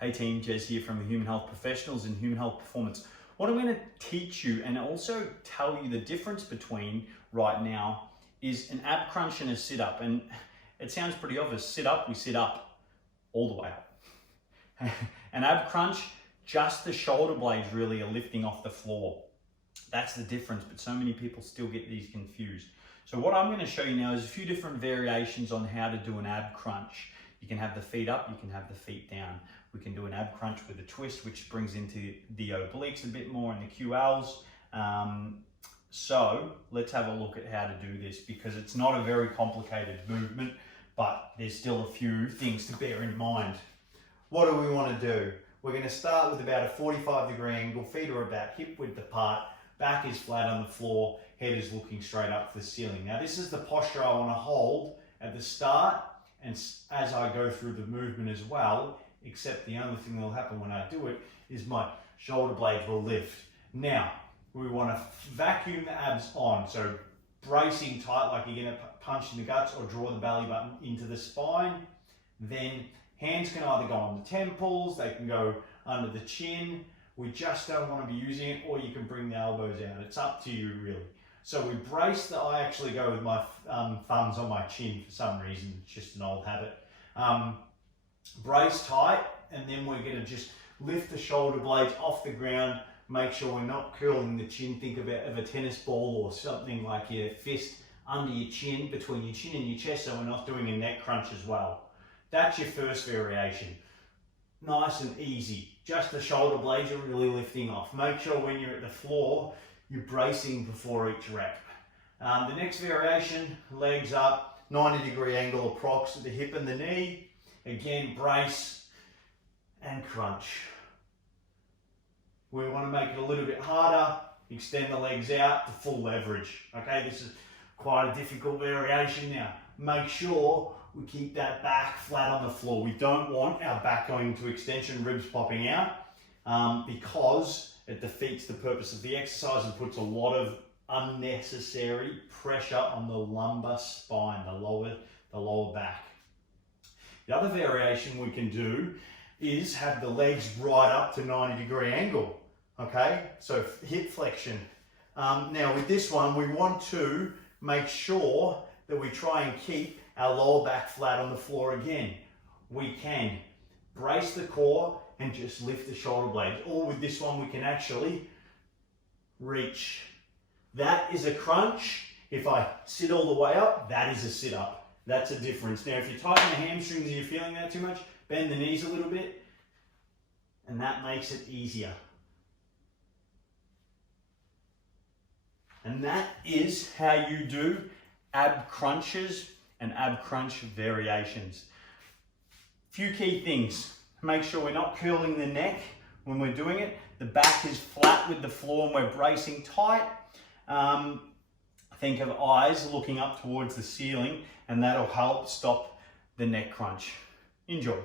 Hey team, Jez here from the Human Health Professionals and Human Health Performance. What I'm going to teach you and also tell you the difference between right now is an ab crunch and a sit up. And it sounds pretty obvious. Sit up, we sit up all the way up. An ab crunch, just the shoulder blades really are lifting off the floor. That's the difference, but so many people still get these confused. So what I'm going to show you now is a few different variations on how to do an ab crunch. You can have the feet up, you can have the feet down. We can do an ab crunch with a twist, which brings into the obliques a bit more and the QLs. So let's have a look at how to do this, because it's not a very complicated movement, but there's still a few things to bear in mind. What do we want to do? We're going to start with about a 45-degree angle, feet are about hip width apart, back is flat on the floor, head is looking straight up to the ceiling. Now this is the posture I want to hold at the start and as I go through the movement as well, except the only thing that will happen when I do it is my shoulder blades will lift. Now, we want to vacuum the abs on, so bracing tight like you're going to punch in the guts or draw the belly button into the spine. Then hands can either go on the temples, they can go under the chin. We just don't want to be using it, or you can bring the elbows out. It's up to you really. So we brace I actually go with my thumbs on my chin for some reason, it's just an old habit. Brace tight, and then we're going to just lift the shoulder blades off the ground, make sure we're not curling the chin. Think of a tennis ball or something like your fist under your chin, between your chin and your chest, so we're not doing a neck crunch as well. That's your first variation. Nice and easy. Just the shoulder blades are really lifting off. Make sure when you're at the floor, you're bracing before each rep. The next variation, legs up, 90-degree angle approx at the hip and the knee. Again, brace and crunch. We want to make it a little bit harder, extend the legs out to full leverage. Okay, this is quite a difficult variation now. Make sure we keep that back flat on the floor. We don't want our back going into extension, ribs popping out, because it defeats the purpose of the exercise and puts a lot of unnecessary pressure on the lumbar spine, the lower back. The other variation we can do is have the legs right up to 90-degree angle. Okay, so hip flexion. Now with this one, we want to make sure that we try and keep our lower back flat on the floor again. We can brace the core and just lift the shoulder blades. Or with this one, we can actually reach. That is a crunch. If I sit all the way up, that is a sit up. That's a difference. Now, if you tighten the hamstrings and you're feeling that too much, bend the knees a little bit, and that makes it easier. And that is how you do ab crunches and ab crunch variations. Few key things. Make sure we're not curling the neck when we're doing it. The back is flat with the floor and we're bracing tight. Think of eyes looking up towards the ceiling, and that'll help stop the neck crunch. Enjoy.